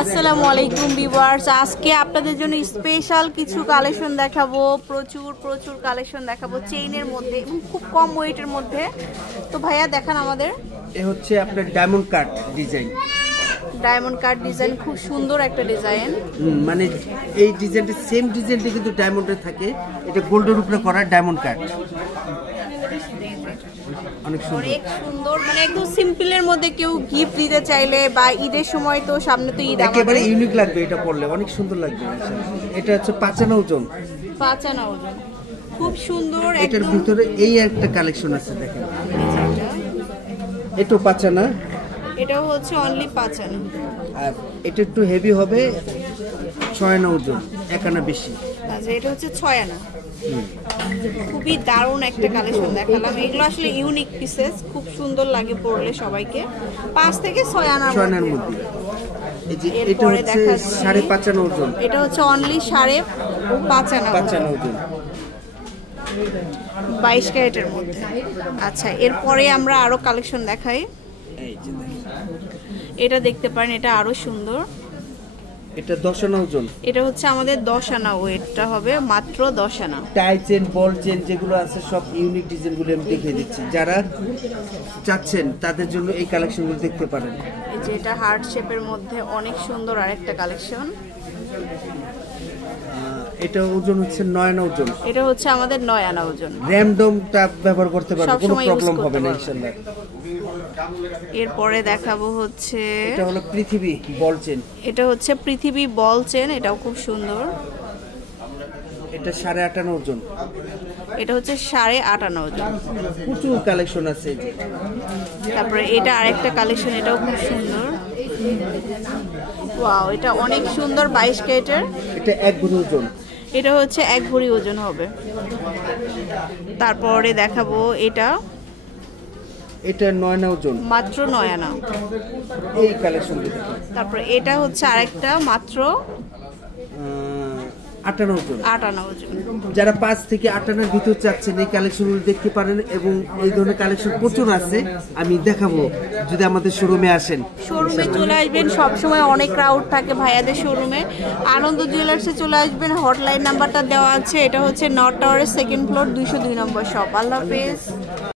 আসসালামু আলাইকুম ভিউয়ার্স, আজকে আপনাদের জন্য স্পেশাল কিছু কালেকশন দেখাবো। প্রচুর কালেকশন দেখাবো চেইনের মধ্যে এবং খুব কম ওয়েটের মধ্যে। তো ভাইয়া দেখান আমাদের। এ হচ্ছে আপনার diamond cut design. Diamond cut design, খুব সুন্দর একটা ডিজাইন। মানে এই ডিজাইনটা সেম ডিজাইনটা কিন্তু ডায়মন্ডে থাকে, এটা গোল্ডের উপরে করা ডায়মন্ড কাট। অনেক সুন্দর, মানে একদম সিম্পলের মধ্যে কেউ গিফট দিতে চাইলে বা ঈদের সময়, তো সামনে তো ঈদ, একেবারে ইউনিক লাগবে, এটা পরলে অনেক সুন্দর লাগবে। এটা হচ্ছে 5 আনা ওজন। 5 আনা ওজন, খুব সুন্দর। এটার ভিতরে এই একটা কালেকশন আছে, দেখেন এটা 5 আনা, এটাও হচ্ছে অনলি 5 আনা। আর এটা একটু হেভি হবে, 6 আনা ওজন, 1 আনা বেশি। আচ্ছা, এটা হচ্ছে 6 আনা। খুবই দারুণ একটা কালেকশন দেখালাম। এগুলো আসলে ইউনিক পিসেস, খুব সুন্দর লাগে পরলে সবাইকে। 5 থেকে 6 আনার মধ্যে। এই যে এটা হচ্ছে 5.5 আনা ওজন। এটা হচ্ছে অনলি 5.5 আনা ওজন, 22 ক্যারেটের মধ্যে। আচ্ছা, এরপরে আমরা আরো কালেকশন দেখাই। এটা দেখতে পারেন, এটা আরো সুন্দর। এটা 10 আনা ওজন। এটা হচ্ছে আমাদের 10 আনা, ওয়েটটা হবে মাত্র 10 আনা। টাই চেন, বল চেন যেগুলো আছে সব ইউনিক ডিজাইনগুলো আমি দেখিয়ে দিচ্ছি, যারা চাচ্ছেন তাদের জন্য এই কালেকশনগুলো দেখতে পারেন। এই যে এটা হার্ট শেপের মধ্যে অনেক সুন্দর আরেকটা কালেকশন। এটা ওজন হচ্ছে 9 আনা ওজন। এটা হচ্ছে আমাদের 9 আনা ওজন। র‍্যান্ডম ট্যাপ ব্যবহার করতে পারবেন, কোনো প্রবলেম হবে না ইনশাআল্লাহ। এরপরে দেখাবো হচ্ছে, এটা হলো পৃথিবী বল চেন। এটা হচ্ছে পৃথিবী বল চেন, এটাও খুব সুন্দর। এটা 8.5 আনা ওজন। এটা হচ্ছে 8.5 আনা ওজন। প্রচুর কালেকশন আছে। তারপরে এটা আরেকটা কালেকশন, এটাও খুব সুন্দর। ওয়াও, এটা অনেক সুন্দর, 22 ক্যারেটের। এটা 1 ভরি ওজন। এটা হচ্ছে 1 ভরি ওজন হবে। তারপরে দেখাবো এটা 9 আনা ওজন, মাত্র 9 আনা। এই কালেকশন। তারপরে এটা হচ্ছে আরেকটা, মাত্র 8 আনা ওজন। 8 আনা ওজন। যারা 5 থেকে 8 আনার ভিতর চাচ্ছেন এই কালেকশনগুলো দেখতে পারেন, এবং এই ধরনের কালেকশন প্রচুর আছে, আমি দেখাবো যদি আমাদের শোরুমে আসেন। শোরুমে চলে আসবেন, সবসময় অনেক ক্রাউড থাকে ভাইয়াদের শোরুমে। আনন্দ জুয়েলার্সে চলে আসবেন, হটলাইন নাম্বারটা দেওয়া আছে। এটা হচ্ছে নর্থ টাওয়ারের 2nd ফ্লোর, 202 নম্বর শপ। আল্লাহ হাফেজ।